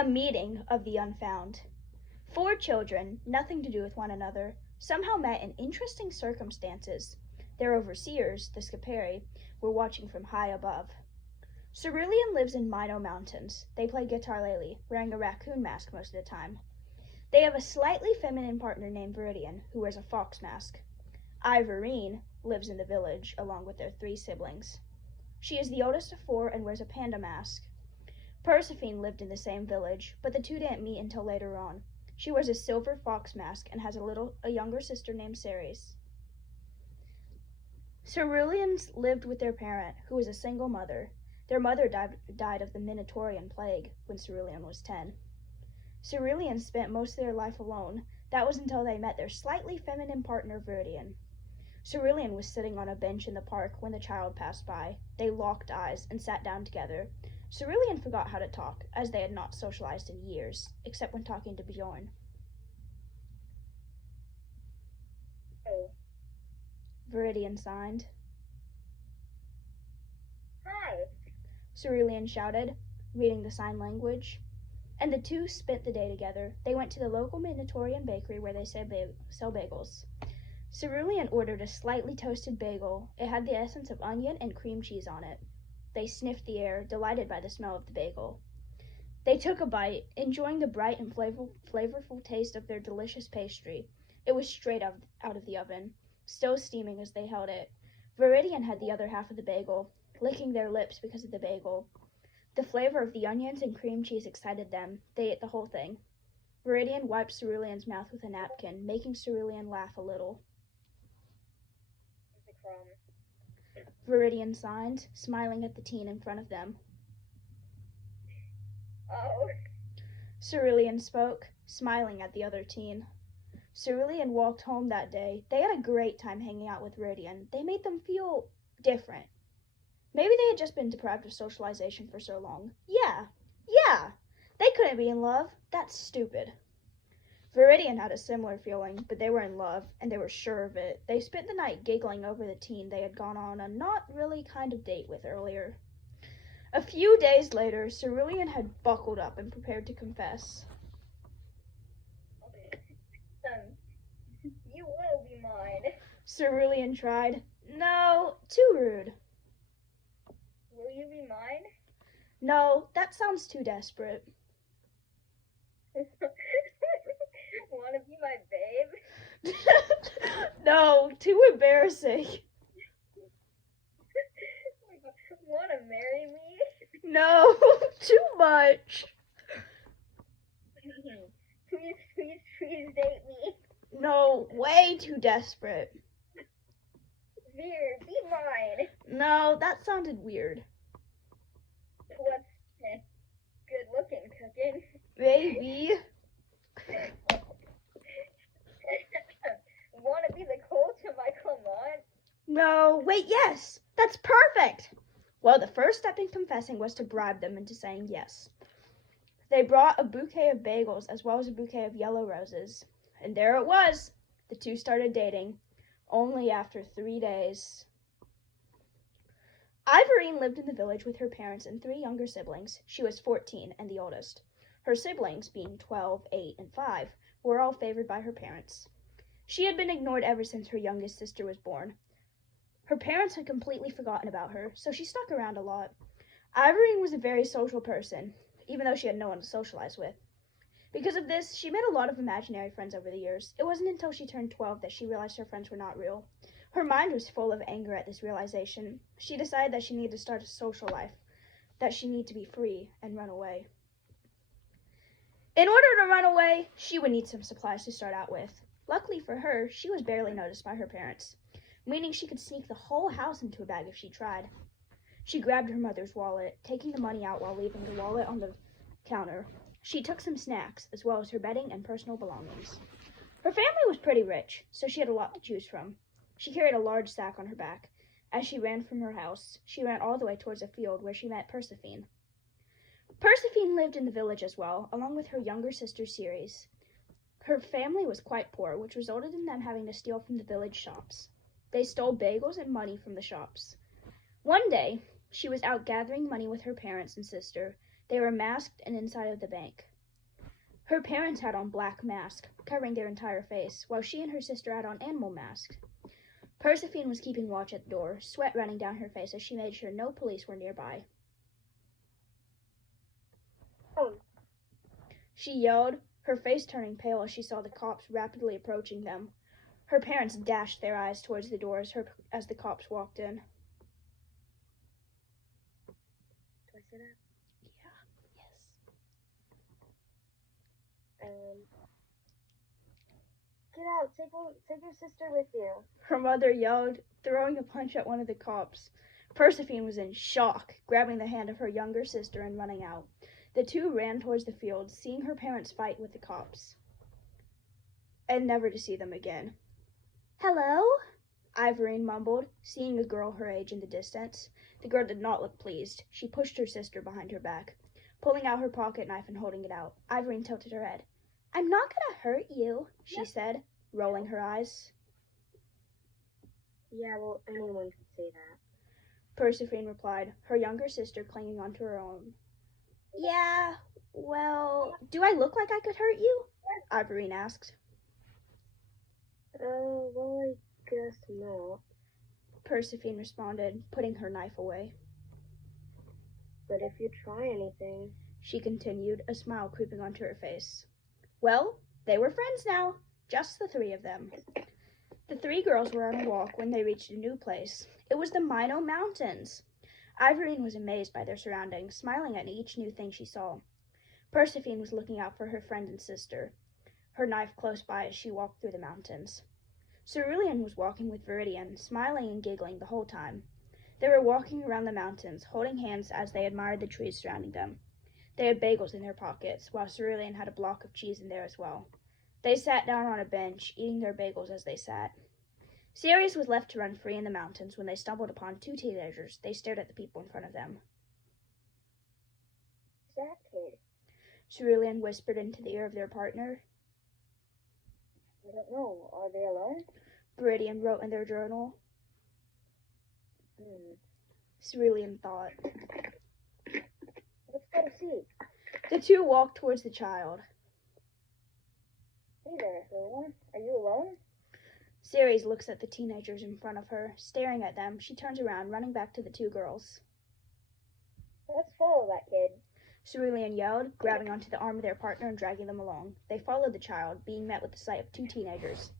A meeting of the unfound. 4 children, nothing to do with one another, somehow met in interesting circumstances. Their overseers, the Scaperi, were watching from high above. Cerulean lives in Mino Mountains. They play guitar lately, wearing a raccoon mask most of the time. They have a slightly feminine partner named Viridian, who wears a fox mask. Ivorine lives in the village, along with their 3 siblings. She is the oldest of 4 and wears a panda mask. Persephone lived in the same village, but the 2 didn't meet until later on. She wears a silver fox mask and has a younger sister named Ceres. Ceruleans lived with their parent, who was a single mother. Their mother died of the Minotaurian plague when Cerulean was 10. Ceruleans spent most of their life alone. That was until they met their slightly feminine partner, Viridian. Cerulean was sitting on a bench in the park when the child passed by. They locked eyes and sat down together. Cerulean forgot how to talk, as they had not socialized in years, except when talking to Bjorn. Oh. Viridian signed. Hi. Cerulean shouted, reading the sign language. And the 2 spent the day together. They went to the local Minotaurian bakery where they sell bagels. Cerulean ordered a slightly toasted bagel. It had the essence of onion and cream cheese on it. They sniffed the air, delighted by the smell of the bagel. They took a bite, enjoying the bright and flavorful taste of their delicious pastry. It was straight out of the oven, still steaming as they held it. Viridian had the other half of the bagel, licking their lips because of the bagel. The flavor of the onions and cream cheese excited them. They ate the whole thing. Viridian wiped Cerulean's mouth with a napkin, making Cerulean laugh a little. It's a crumb. Viridian signed, smiling at the teen in front of them. Oh. Cerulean spoke, smiling at the other teen. Cerulean walked home that day. They had a great time hanging out with Viridian. They made them feel different. Maybe they had just been deprived of socialization for so long. Yeah, they couldn't be in love. That's stupid. Viridian had a similar feeling, but they were in love, and they were sure of it. They spent the night giggling over the teen they had gone on a not really kind of date with earlier. A few days later, Cerulean had buckled up and prepared to confess. You will be mine. Cerulean tried. No, too rude. Will you be mine? No, that sounds too desperate. Wanna be my babe? No, too embarrassing. Wanna marry me? No, too much. Please date me. No, way too desperate. Veer, be mine. No, that sounded weird. What's good looking, cooking? Maybe. Wanna be the coach of my Clement? No, wait, yes, that's perfect. Well, the first step in confessing was to bribe them into saying yes. They brought a bouquet of bagels as well as a bouquet of yellow roses. And there it was. The 2 started dating, only after 3 days. Ivorine lived in the village with her parents and 3 younger siblings. She was 14 and the oldest. Her siblings, being 12, 8, and 5, were all favored by her parents. She had been ignored ever since her youngest sister was born. Her parents had completely forgotten about her, so she stuck around a lot. Ivorine was a very social person, even though she had no one to socialize with. Because of this, she made a lot of imaginary friends over the years. It wasn't until she turned 12 that she realized her friends were not real. Her mind was full of anger at this realization. She decided that she needed to start a social life, that she needed to be free and run away. In order to run away, she would need some supplies to start out with. Luckily for her, she was barely noticed by her parents, meaning she could sneak the whole house into a bag if she tried. She grabbed her mother's wallet, taking the money out while leaving the wallet on the counter. She took some snacks, as well as her bedding and personal belongings. Her family was pretty rich, so she had a lot to choose from. She carried a large sack on her back. As she ran from her house, she ran all the way towards a field where she met Persephone. Persephone lived in the village as well, along with her younger sister Ceres. Her family was quite poor, which resulted in them having to steal from the village shops. They stole bagels and money from the shops. One day, she was out gathering money with her parents and sister. They were masked and inside of the bank. Her parents had on black masks, covering their entire face, while she and her sister had on animal masks. Persephone was keeping watch at the door, sweat running down her face as she made sure no police were nearby. She yelled, her face turning pale as she saw the cops rapidly approaching them. Her parents dashed their eyes towards the doors as the cops walked in. Do I say that? Yeah. Yes. Get out. Take your sister with you. Her mother yelled, throwing a punch at one of the cops. Persephone was in shock, grabbing the hand of her younger sister and running out. The two ran towards the field, seeing her parents fight with the cops, and never to see them again. "Hello?" Ivorine mumbled, seeing a girl her age in the distance. The girl did not look pleased. She pushed her sister behind her back, pulling out her pocket knife and holding it out. Ivorine tilted her head. "I'm not gonna hurt you," she said, rolling her eyes. Yeah, well, anyone could say that. Persephone replied, her younger sister clinging onto her own. "Yeah, well, do I look like I could hurt you?" Ivorine asked. Well, I guess not. Persephone responded, putting her knife away. But if you try anything, she continued, a smile creeping onto her face. Well, they were friends now, just the three of them. The three girls were on a walk when they reached a new place. It was the Mino Mountains. Ivorine was amazed by their surroundings, smiling at each new thing she saw. Persephone was looking out for her friend and sister, her knife close by as she walked through the mountains. Cerulean was walking with Viridian, smiling and giggling the whole time. They were walking around the mountains, holding hands as they admired the trees surrounding them. They had bagels in their pockets, while Cerulean had a block of cheese in there as well. They sat down on a bench, eating their bagels as they sat. Sirius was left to run free in the mountains when they stumbled upon two teenagers. They stared at the people in front of them. That kid. Cerulean whispered into the ear of their partner. I don't know. Are they alone? Viridian wrote in their journal. Cerulean thought. Let's go see. The two walked towards the child. Hey there, little one. Are you alone? Ceres looks at the teenagers in front of her. Staring at them, she turns around, running back to the two girls. Let's follow that kid. Cerulean yelled, grabbing onto the arm of their partner and dragging them along. They followed the child, being met with the sight of two teenagers.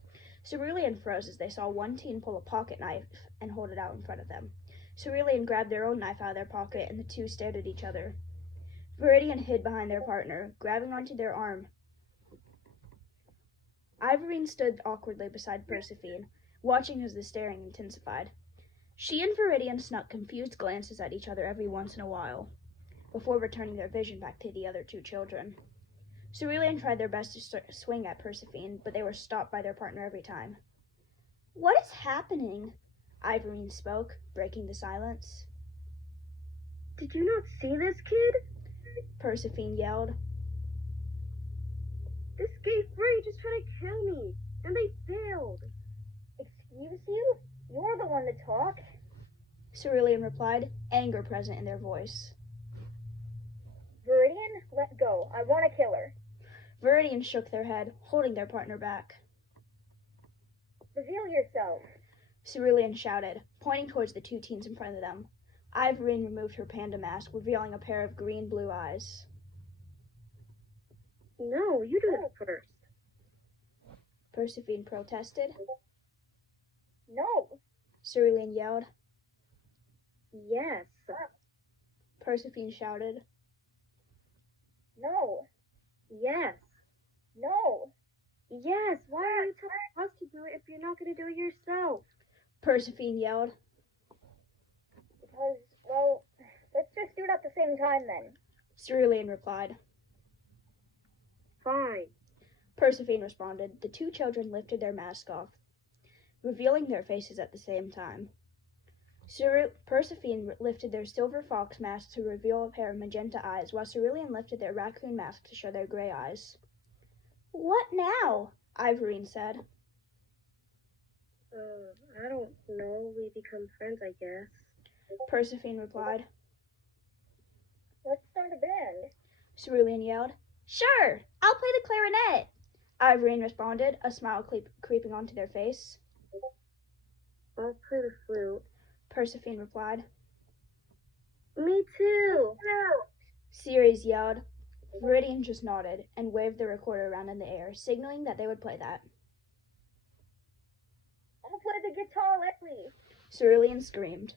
Cerulean froze as they saw one teen pull a pocket knife and hold it out in front of them. Cerulean grabbed their own knife out of their pocket, and the two stared at each other. Viridian hid behind their partner, grabbing onto their arm. Ivorine stood awkwardly beside Persephone, watching as the staring intensified. She and Viridian snuck confused glances at each other every once in a while, before returning their vision back to the other two children. Cerulean tried their best to swing at Persephone, but they were stopped by their partner every time. "What is happening?" Ivorine spoke, breaking the silence. Did you not see this kid? Persephone yelled. This gay free just tried to kill me, and they failed. Excuse you? You're the one to talk. Cerulean replied, anger present in their voice. Viridian, let go. I want to kill her. Viridian shook their head, holding their partner back. Reveal yourself. Cerulean shouted, pointing towards the two teens in front of them. Ivorine removed her panda mask, revealing a pair of green-blue eyes. No, you do it first. Persephone protested. No. Cerulean yelled. Yes. Persephone shouted. No. Yes. No. Yes. Why are you telling us to do it if you're not going to do it yourself? Persephone yelled. Because, well, let's just do it at the same time then. Cerulean replied. Fine. Persephone responded. The two children lifted their masks off, revealing their faces at the same time. Persephone lifted their silver fox mask to reveal a pair of magenta eyes, while Cerulean lifted their raccoon mask to show their gray eyes. What now? Ivorine said. I don't know. We become friends, I guess. Persephone replied. Let's start a band. Cerulean yelled. Sure, I'll play the clarinet, Irene responded, a smile creeping onto their face. I'll play the flute. Persephone replied. Me too. Ceres yelled. Viridian just nodded and waved the recorder around in the air, signaling that they would play that. I'll play the guitar, let me. Cerulean screamed.